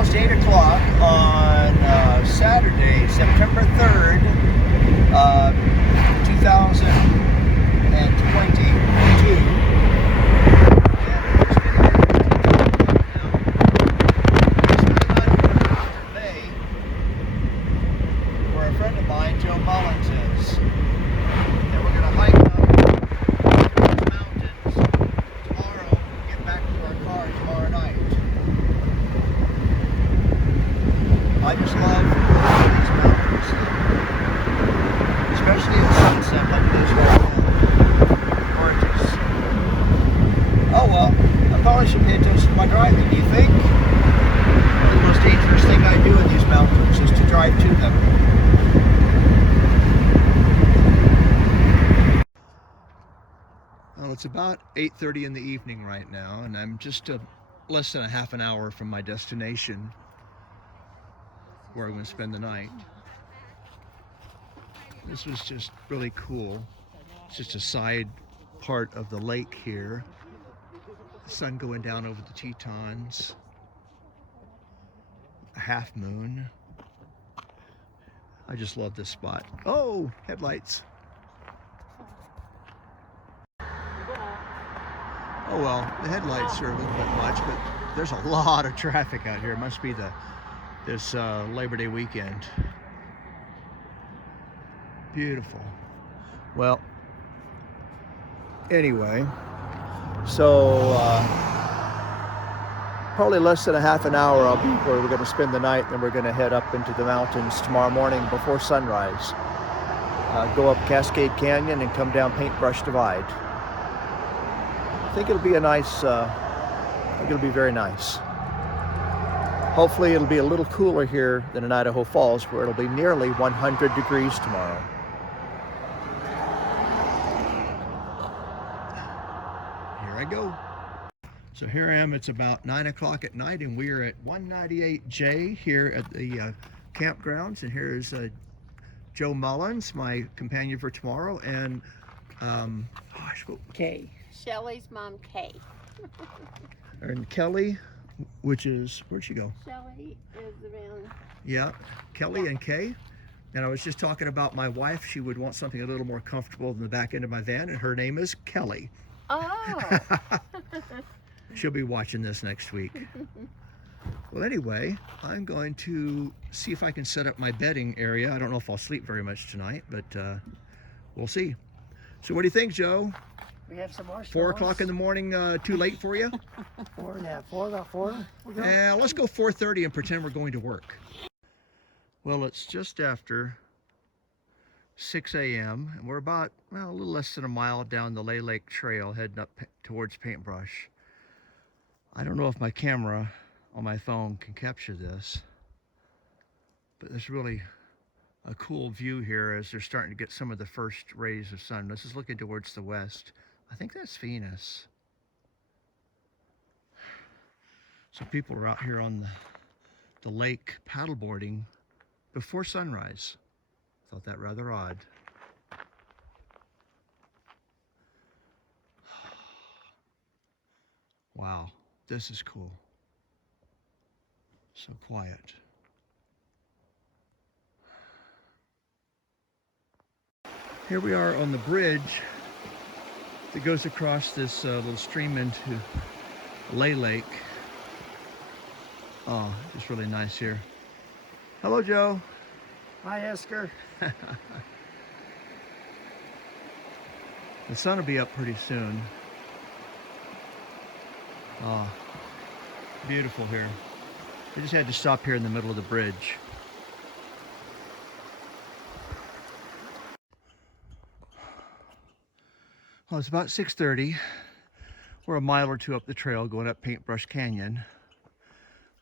almost 8 o'clock on Saturday, September 3rd, 2022. Where a friend of mine, Joe Mullins, is. And we're going to hike up those mountains tomorrow and get back to our car tomorrow night. I just love these mountains, especially at sunset like this right now. Gorgeous. Oh well, I probably should pay attention to my driving, do you think? The most dangerous thing I do in these mountains is to drive to them. Well, it's about 8:30 in the evening right now, and I'm just less than a half an hour from my destination where I'm going to spend the night. This was just really cool. It's just a side part of the lake here. The sun going down over the Tetons. A half moon. I just love this spot. Oh, headlights. Oh well, the headlights are a little bit much, but there's a lot of traffic out here. It must be this Labor Day weekend. Beautiful. Well, anyway, so probably less than a half an hour I'll be where we're going to spend the night, and then we're going to head up into the mountains tomorrow morning before sunrise. Go up Cascade Canyon and come down Paintbrush Divide. I think it'll be a nice, I think it'll be very nice. Hopefully it'll be a little cooler here than in Idaho Falls, where it'll be nearly 100 degrees tomorrow. Here I go. So here I am, it's about 9 o'clock at night, and we are at 198J here at the campgrounds, and here's Joe Mullins, my companion for tomorrow, and Kay. Shelly's mom, Kay. And Kelly, which is, where'd she go? Shelly is around. Yeah, Kelly and Kay. And I was just talking about my wife. She would want something a little more comfortable than the back end of my van, and her name is Kelly. Oh. She'll be watching this next week. Well, anyway, I'm going to see if I can set up my bedding area. I don't know if I'll sleep very much tonight, but we'll see. So what do you think, Joe? We have some more. 4 o'clock in the morning, too late for you? About 4. Yeah, let's go 4:30 and pretend we're going to work. Well, it's just after 6 a.m. and we're about, well, a little less than a mile down the Lay Lake Trail heading up towards Paintbrush. I don't know if my camera on my phone can capture this, but there's really a cool view here as they're starting to get some of the first rays of sun. This is looking towards the west. I think that's Venus. So people are out here on the lake paddleboarding before sunrise. Thought that rather odd. Wow, this is cool. So quiet. Here we are on the bridge that goes across this little stream into Lay Lake. Oh, it's really nice here. Hello, Joe. Hi, Esker. The sun will be up pretty soon. Oh, beautiful here. We just had to stop here in the middle of the bridge. Well, it's about 6:30. We're a mile or two up the trail going up Paintbrush Canyon.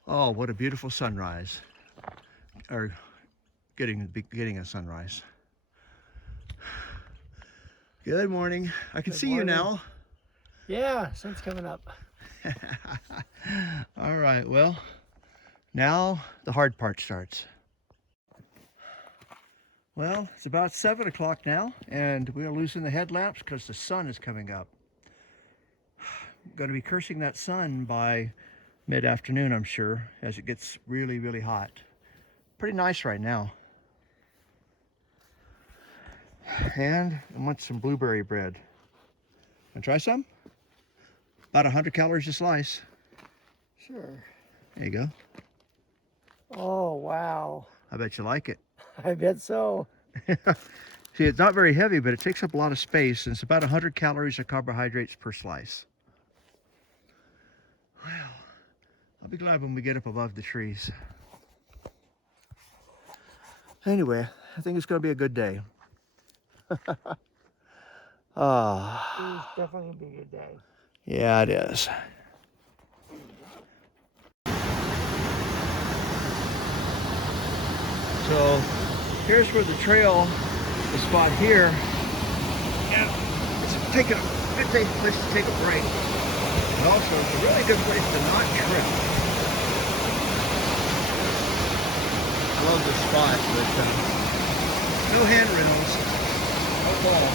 Oh, what a beautiful sunrise. Or getting a sunrise. Good morning. I can see you now. Yeah, sun's coming up. All right, well, now the hard part starts. Well, it's about 7 o'clock now, and we are losing the headlamps because the sun is coming up. I'm going to be cursing that sun by mid-afternoon, I'm sure, as it gets really, really hot. Pretty nice right now. And I want some blueberry bread. Want to try some? About 100 calories a slice. Sure. There you go. Oh, wow. I bet you like it. I bet so. See, it's not very heavy, but it takes up a lot of space, and it's about 100 calories of carbohydrates per slice. Well, I'll be glad when we get up above the trees. Anyway, I think it's going to be a good day. It's definitely gonna be a good day. Yeah, it is. So here's where the trail, the spot here, and it's a good place to take a break. And also, it's a really good place to not trip. I love this spot, but no handrails, no fall.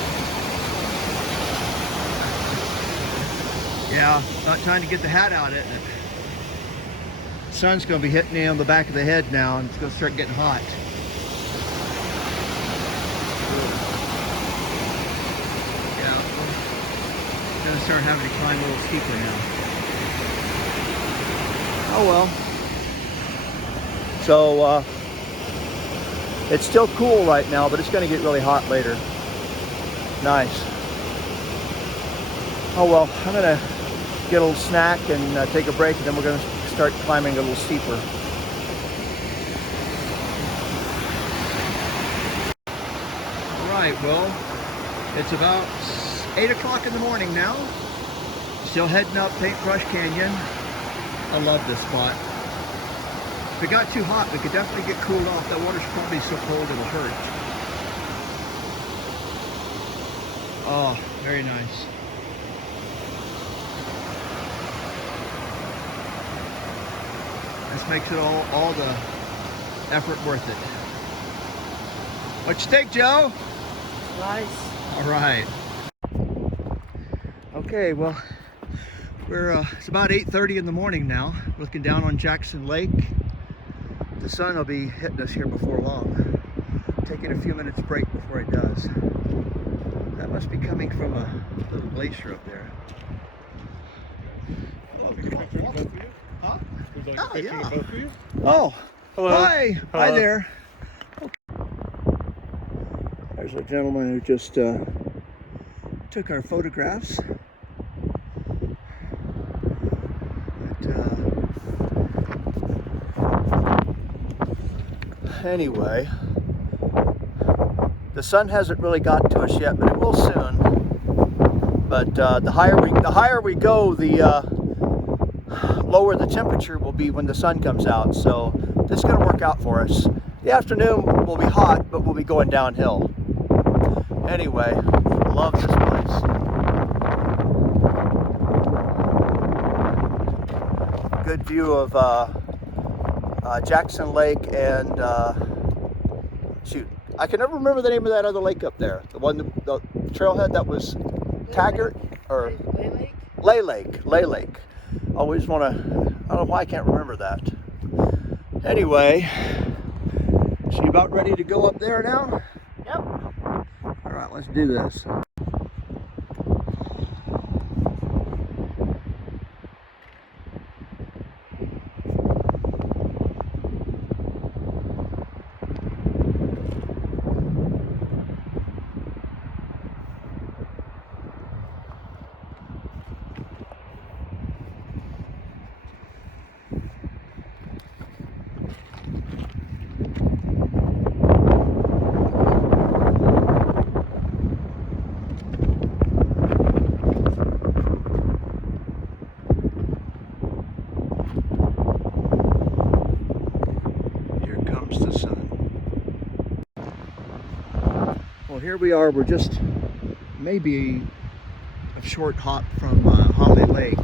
Yeah, about time to get the hat out, isn't it? The sun's going to be hitting me on the back of the head now, and it's going to start getting hot. Yeah, I'm going to start having to climb a little steeper now. Oh well. So, it's still cool right now, but it's going to get really hot later. Nice. Oh well, I'm going to get a little snack and take a break, and then we're going to start climbing a little steeper. All right, well, it's about 8 o'clock in the morning now. Still heading up Paintbrush Canyon. I love this spot. If it got too hot, we could definitely get cooled off. That water's probably so cold it'll hurt. Oh, very nice. This makes it all the effort worth it. What you think, Joe? Nice. All right. Okay, well, it's about 8:30 in the morning now. Looking down on Jackson Lake. The sun will be hitting us here before long. Taking a few minutes break before it does. That must be coming from a little glacier up there. Huh? Oh, yeah. Oh, hello. Hi. Hello. Hi there. Okay. There's a gentleman who just took our photographs. But, anyway, the sun hasn't really gotten to us yet, but it will soon. But the higher we go, the lower the temperature will be when the sun comes out. So this is going to work out for us. The afternoon will be hot, but we'll be going downhill. Anyway, love this place. Good view of Jackson Lake and shoot, I can never remember the name of that other lake up there. The one, the trailhead that was Taggart or Lay Lake. Always want to, I don't know why I can't remember that. Anyway, so you about ready to go up there now? Yep. All right, let's do this. Well, here we are. We're just maybe a short hop from Holly Lake.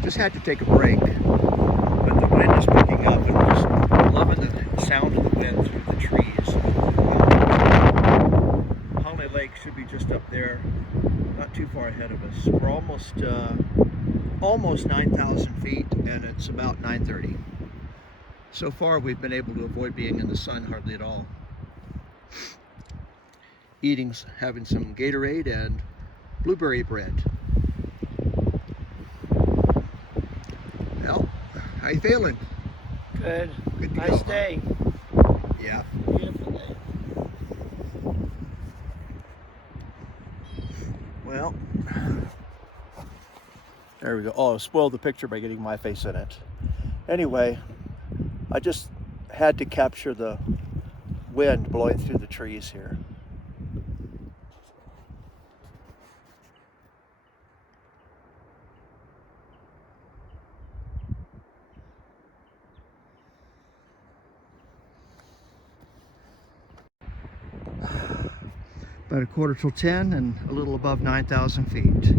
Just had to take a break, but the wind is picking up, and I'm just loving the sound of the wind through the trees. Holly Lake should be just up there, not too far ahead of us. We're almost 9,000 feet, and it's about 9:30. So far, we've been able to avoid being in the sun hardly at all. Having some Gatorade and blueberry bread. Well, how you feeling? Good. Good to Nice go, huh? day. Yeah. Beautiful day. Well, there we go. Oh, I spoiled the picture by getting my face in it. Anyway, I just had to capture the wind blowing through the trees here. About 10:15 and a little above 9,000 feet.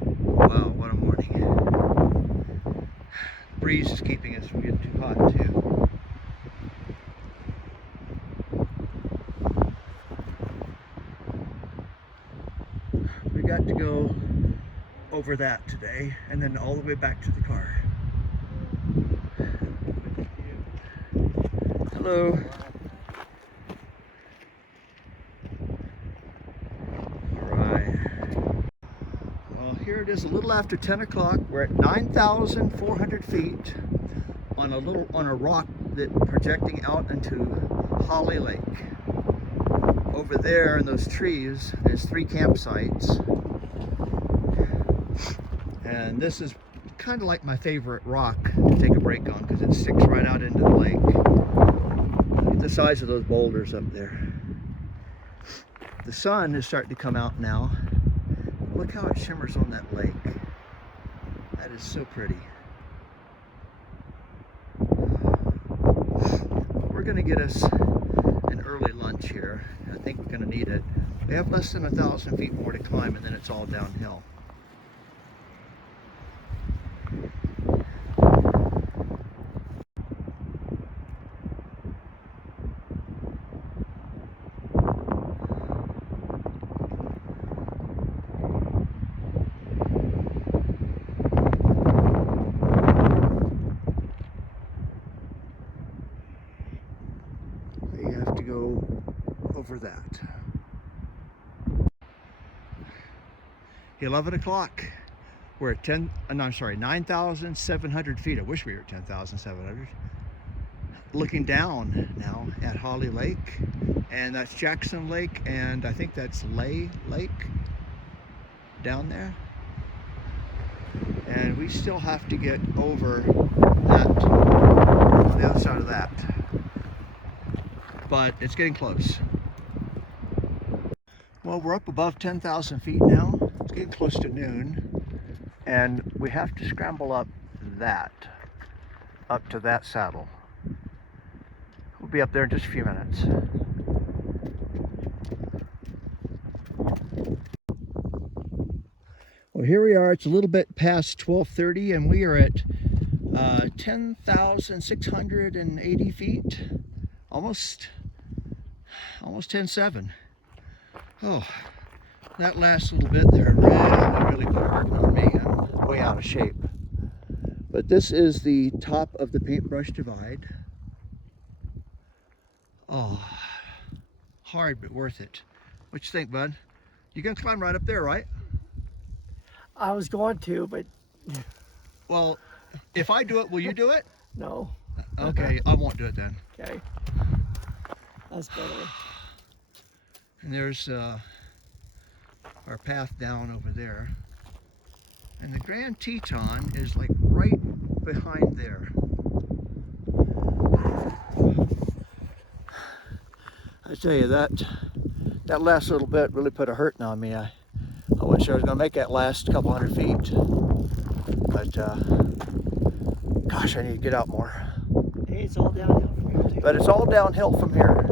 Wow, what a morning. The breeze is keeping us from getting too hot too. We got to go over that today and then all the way back to the car. Hello. Here it is a little after 10 o'clock. We're at 9,400 feet on a rock that projecting out into Holly Lake. Over there in those trees, there's 3 campsites. And this is kind of like my favorite rock to take a break on because it sticks right out into the lake. Look at the size of those boulders up there. The sun is starting to come out now. Look how it shimmers on that lake. That is so pretty. We're going to get us an early lunch here. I think we're going to need it. We have less than 1,000 feet more to climb and then it's all downhill. Go over that. 11 o'clock. We're at 9,700 feet. I wish we were at 10,700. Looking down now at Holly Lake, and that's Jackson Lake, and I think that's Lay Lake down there. And we still have to get over that, the other side of that. But it's getting close. Well, we're up above 10,000 feet now. It's getting close to noon. And we have to scramble up to that saddle. We'll be up there in just a few minutes. Well, here we are. It's a little bit past 12:30 and we are at 10,680 feet. Almost 10.7. Oh, that last little bit there really put a hurt on me. I'm way out of shape. But this is the top of the Paintbrush Divide. Oh, hard but worth it. What you think, bud? You gonna climb right up there, right? I was going to, but Well, if I do it, will you do it? no. Okay, I won't do it then. Okay. That's better. And there's our path down over there. And the Grand Teton is like right behind there. I tell you, that last little bit really put a hurting on me. I wasn't sure I was going to make that last couple hundred feet. But, gosh, I need to get out more. Hey, it's all downhill from here too. But it's all downhill from here.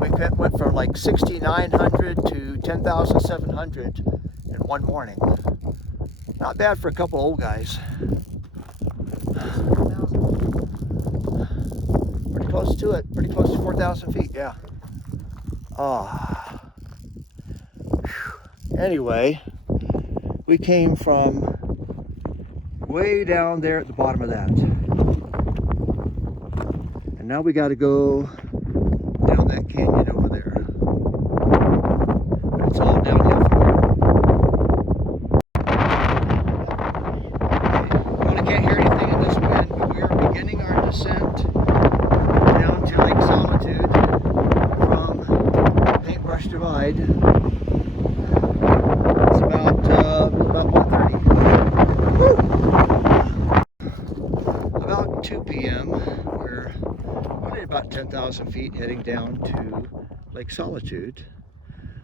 We went from like 6,900 to 10,700 in one morning. Not bad for a couple old guys. Pretty close to it. Pretty close to 4,000 feet, yeah. Ah. Anyway, we came from way down there at the bottom of that. And now we got to go down that canyon over there. But it's all downhill from here. Well, I can't hear anything in this wind, but we are beginning our descent down to Lake Solitude from Paintbrush Divide. It's about 1:30. Woo! About 2 p.m. We're only about 10,000 feet heading down to Lake Solitude.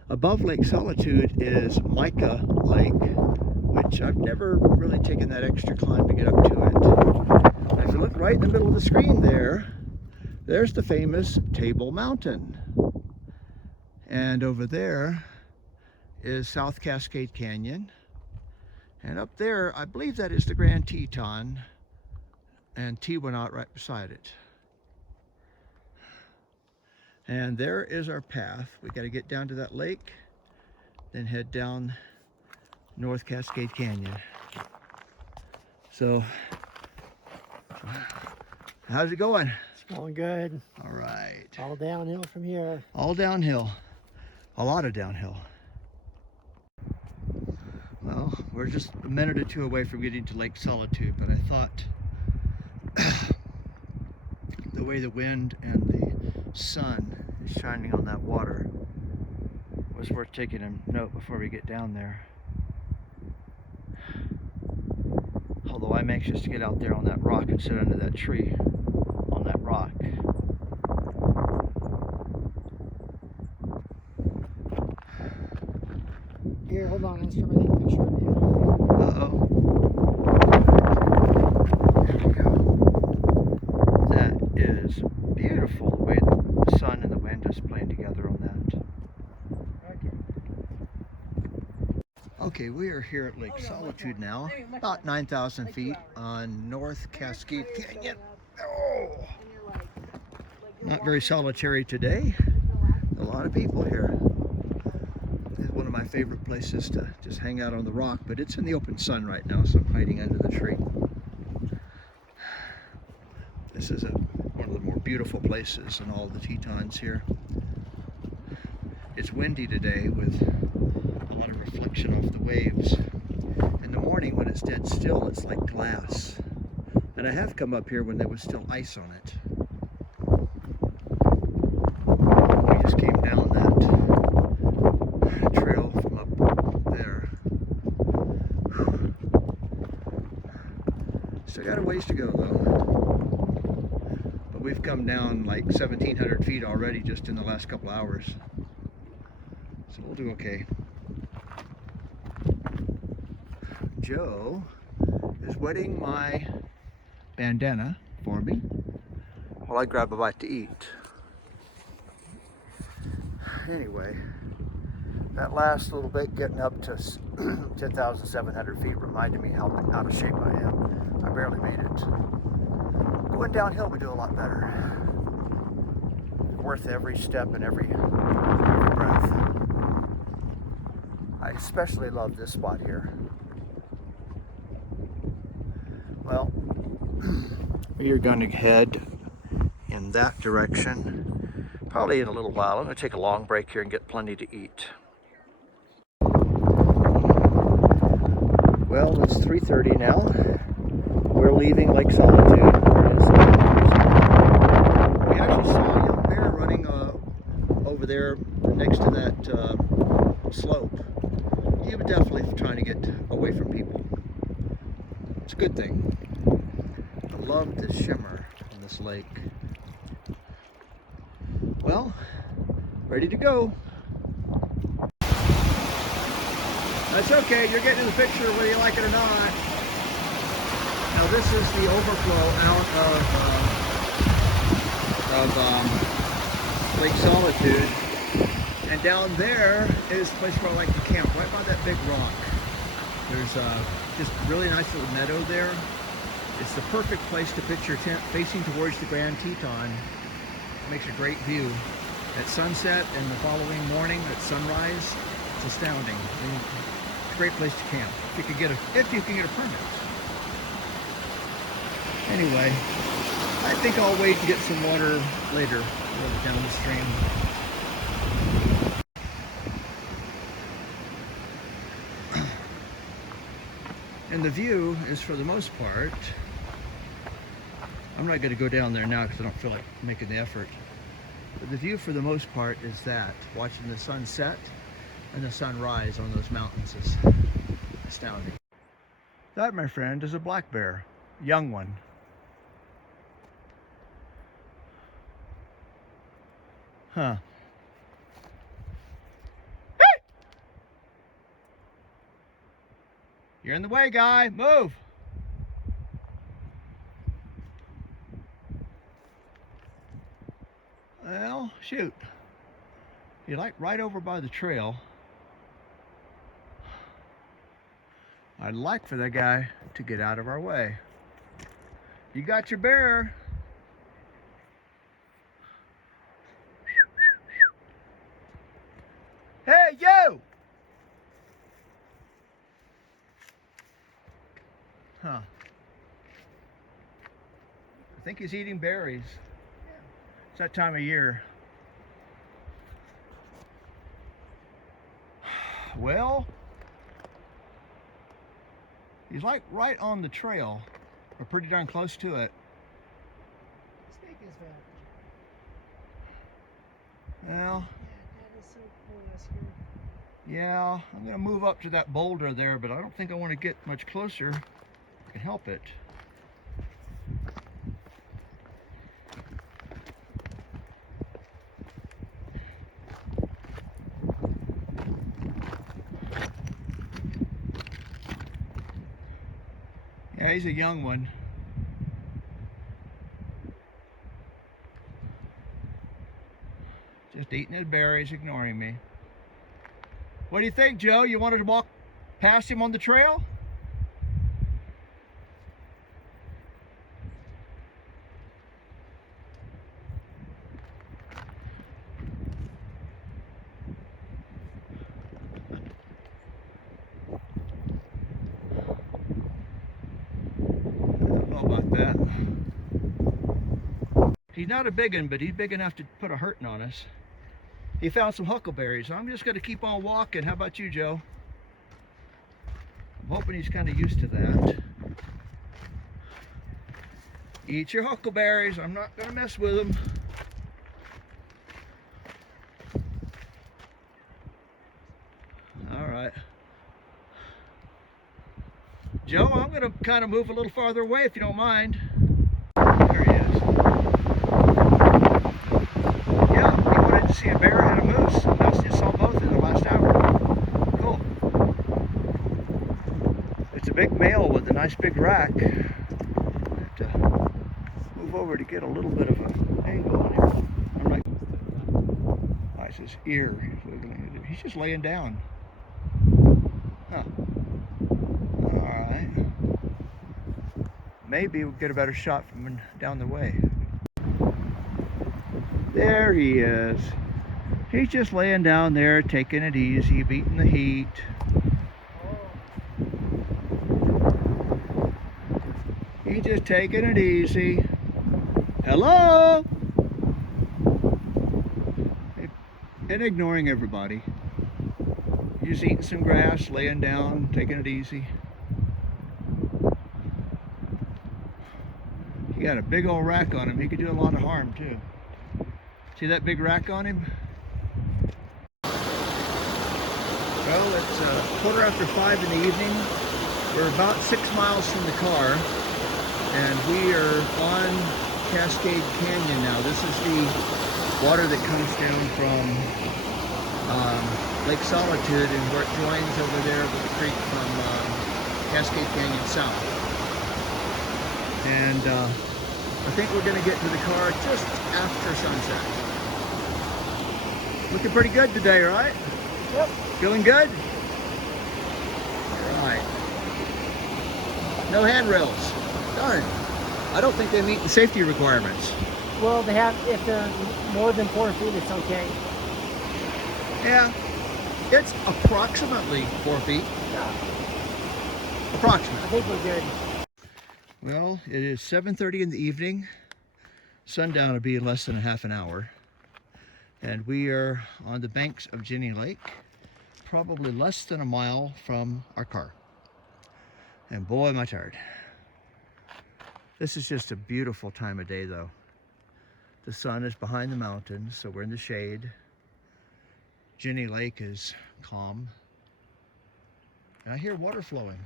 Above Lake Solitude is Mica Lake, which I've never really taken that extra climb to get up to it. If you look right in the middle of the screen there's the famous Table Mountain. And over there is South Cascade Canyon. And up there, I believe that is the Grand Teton, and Teton right beside it. And there is our path. We got to get down to that lake, then head down North Cascade Canyon. So, how's it going? It's going good. All right. All downhill from here. All downhill. A lot of downhill. Well, we're just a minute or two away from getting to Lake Solitude, but I thought the way the wind and the sun is shining on that water was worth taking a note before we get down there. Although I'm anxious to get out there on that rock and sit under that tree on that rock. Here, hold on, Esker, I'm gonna take a picture of you. Uh-oh. There we go. That is beautiful, the way the sun and the wind is playing together on that. Okay, we are here at Lake Solitude now, about 9,000 feet on North Cascade Canyon. Oh! Not very solitary today. A lot of people here. It's one of my favorite places to just hang out on the rock, but it's in the open sun right now, so I'm hiding under the tree. This is one of the more beautiful places in all the Tetons here. It's windy today with a lot of reflection off the waves. In the morning when it's dead still, it's like glass. And I have come up here when there was still ice on it. We just came down that trail from up there. Still got a ways to go though. But we've come down like 1,700 feet already just in the last couple hours. So we'll do okay. Joe is wetting my bandana for me while I grab a bite to eat. Anyway, that last little bit getting up to 10,700 feet reminded me how out of shape I am. I barely made it. Going downhill we do a lot better. Worth every step and every breath. I especially love this spot here. Well, we are going to head in that direction probably in a little while. I'm going to take a long break here and get plenty to eat. Well, it's 3:30 now. We're leaving Lake Solitude. We actually saw a young bear running over there next to that slope. He was definitely trying to get away from people. It's a good thing. I love the shimmer on this lake. Well, ready to go. That's okay, you're getting in the picture whether you like it or not. Now this is the overflow out of Lake Solitude. And down there is the place where I like to camp, right by that big rock. There's just a really nice little meadow there. It's the perfect place to pitch your tent facing towards the Grand Teton. It makes a great view. At sunset and the following morning at sunrise, it's astounding. I mean, it's a great place to camp if you can get a permit. Anyway, I think I'll wait and get some water later down the stream. And the view is, for the most part, I'm not going to go down there now because I don't feel like making the effort. But the view for the most part is that. Watching the sun set and the sun rise on those mountains is astounding. That, my friend, is a black bear, young one. Huh. Hey! You're in the way, guy. Move. Well, shoot. You're like right over by the trail. I'd like for that guy to get out of our way. You got your bear. Hey, you! Huh. I think he's eating berries. It's that time of year. Well, he's like right on the trail, or pretty darn close to it. Snake is back. Well, That is so cool, Esker. yeah, I'm gonna move up to that boulder there, but I don't think I want to get much closer. I can help it. Yeah, he's a young one. Just eating his berries, ignoring me. What do you think, Joe? You wanted to walk past him on the trail? That. He's not a big one, but he's big enough to put a hurting on us. He found some huckleberries. I'm just going to keep on walking. How about you, Joe? I'm hoping he's kind of used to that. Eat your huckleberries. I'm not going to mess with them. All right. Joe, I'm going to kind of move a little farther away if you don't mind. There he is. Yeah, he wanted to see a bear and a moose. I just saw both in the last hour. Cool. It's a big male with a nice big rack. I have to move over to get a little bit of an angle on him. I'm like, that's his ear. He's just laying down. Huh. Alright. Maybe we'll get a better shot from him down the way. There he is. He's just laying down there, taking it easy, beating the heat. He's just taking it easy. Hello? And ignoring everybody. He's eating some grass, laying down, taking it easy. He got a big old rack on him. He could do a lot of harm too. See that big rack on him? Well, it's 5:15 in the evening. We're about 6 miles from the car, and we are on Cascade Canyon now. This is the water that comes down from Lake Solitude, and where it joins over there with the creek from Cascade Canyon south. And I think we're going to get to the car just after sunset. Looking pretty good today, right? Yep. Feeling good? All right. No handrails. Darn. I don't think they meet the safety requirements. Well, they have, if they're more than 4 feet, it's okay. Yeah. It's approximately 4 feet. Yeah. Approximately. I think we're good. Well, it is 7:30 in the evening. Sundown will be in less than a half an hour. And we are on the banks of Jenny Lake, probably less than a mile from our car. And boy, am I tired. This is just a beautiful time of day though. The sun is behind the mountains, so we're in the shade. Jenny Lake is calm. And I hear water flowing.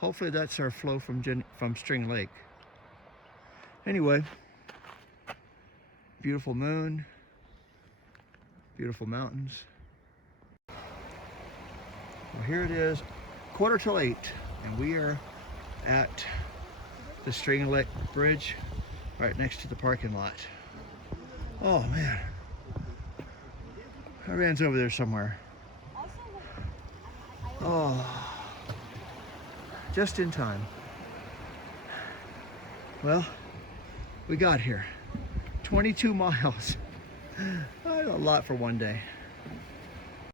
Hopefully that's our flow from String Lake. Anyway, beautiful moon, beautiful mountains. Well, here it is, 7:45, and we are at the String Lake Bridge right next to the parking lot. Oh man, I ran over there somewhere. Oh, just in time. Well, we got here. 22 miles. A lot for one day.